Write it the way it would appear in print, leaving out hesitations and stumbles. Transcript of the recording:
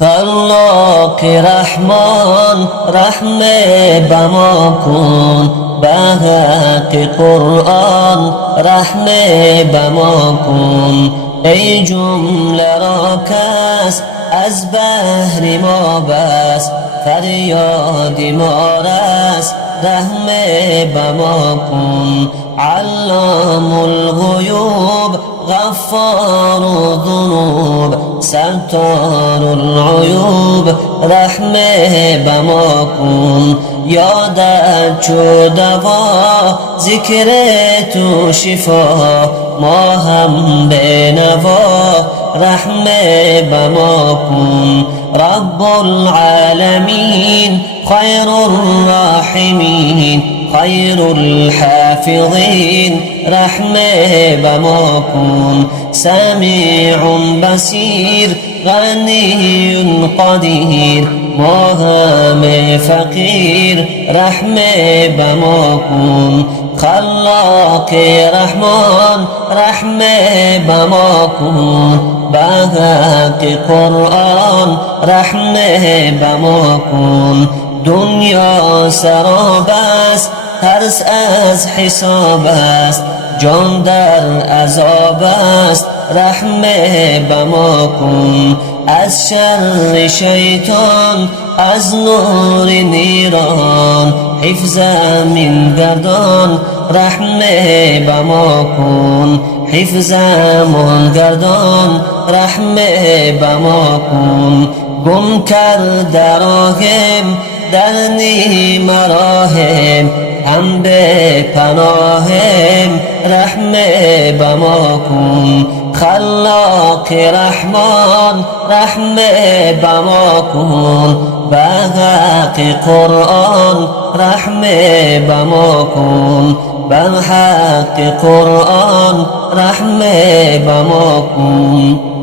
خلاق رحمان رحم بما کن به حق قرآن رحم بما کن ای جمله را کس از بحر ما بس فریاد ما رس رحم بما کن علام الغیوب غفار الذنوب ستار العیوب رحم بما کن یادت چو دوا ذکر تو شفا ما هم به نوا رحم بما کن رب العالمین خیر الراحمین خیر الحافظین رحم بما کن سمیع بصیر غنی قدیر ما همه فقیر رحم بما کن خلاق رحمان رحم بما کن به حق قرآن رحم بما کن دنیا سراب است ترس از حساب است جان در عذاب است رحم بما کن از شر شیطان از نور نیران حفظم گردان رحم بما کن حفظم گردان رحم بما کن گم کرده راهم در نیم راهم هم به پناهم رحم بما کن خلاق رحمان رحم بما کن به حق قرآن رحم بما کن به حق قرآن رحم بما کن